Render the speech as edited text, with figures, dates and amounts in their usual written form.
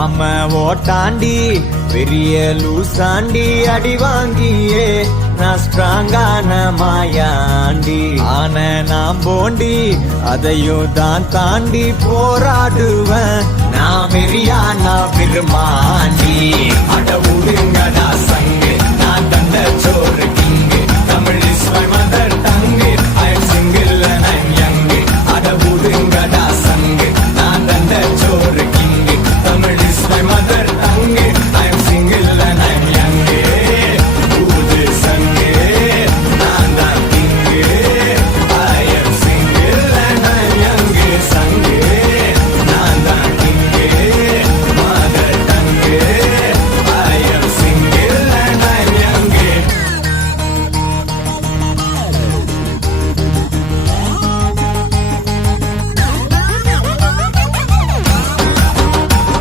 ஆம ஓட்டாண்டி பெரிய லூசாண்டி அடி வாங்கியே நான் ஸ்ட்ராங்கான மாயாண்டி ஆன நான் போண்டி அதையும் தான் தாண்டி போராடுவேன் நான் வெறியா நான் விரும்பாண்டி அட